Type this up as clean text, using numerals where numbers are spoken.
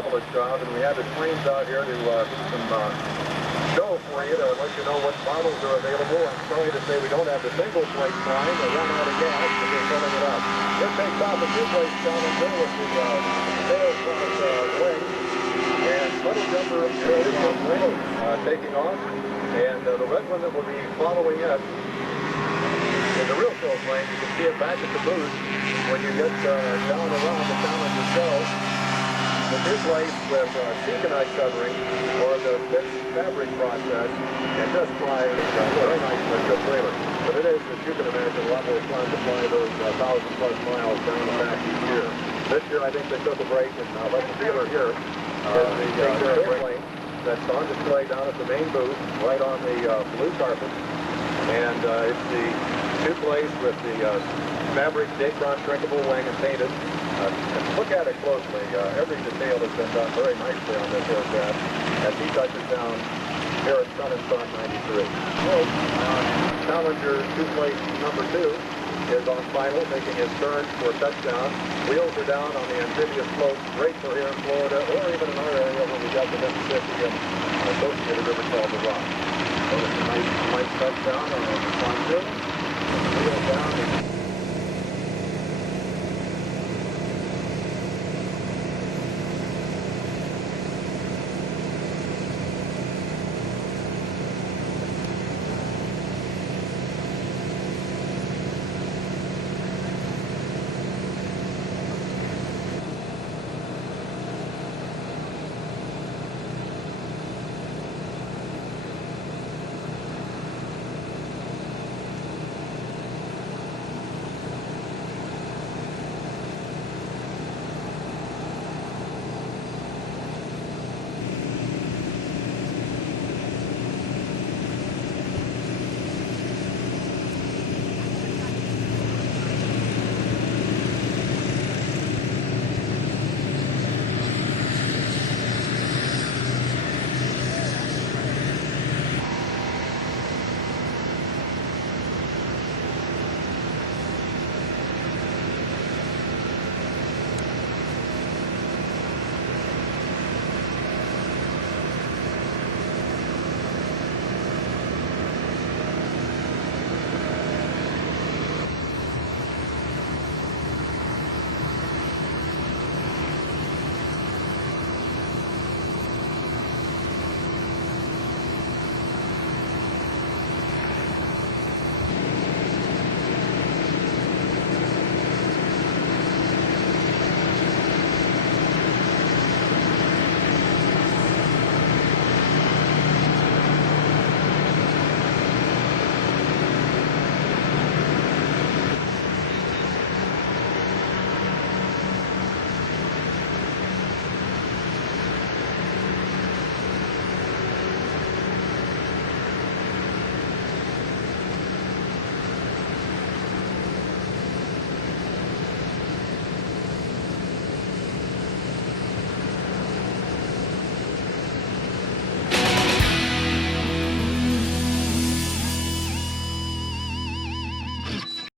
marvelous job, and we have his planes out here to do some show for you to let you know what models are available. I'm sorry to say we don't have the single plate flying. They run out of gas, but they're filling it up. This takes off a two-plate Challenger with the tail wing, and puddle jumper taking off, and the red one that will be following it is a real show plane. You can see it back at the booth when you get down around the Challenger show. The new place with deconite covering or the fixed fabric process and just fly very nice with the trailer. But it is, as you can imagine, a lot more fun to fly those 1,000+ miles down the back each year. This year I think they took a break, and let the dealer here is the airplane that's on display down at the main booth, right on the blue carpet. And it's the two-place with the fabric Dacron shrinkable wing and painted. Look at it closely. Every detail has been done very nicely on this aircraft as he touches down here at Sun and Sun 93. Challenger two-place number 2 is on final, making his turn for touchdown. Wheels are down on the amphibious slope, great for here in Florida, or even in our area where we got the Mississippi and associated river called the Rock. So it's a nice touchdown on the pontoon. Wheels down.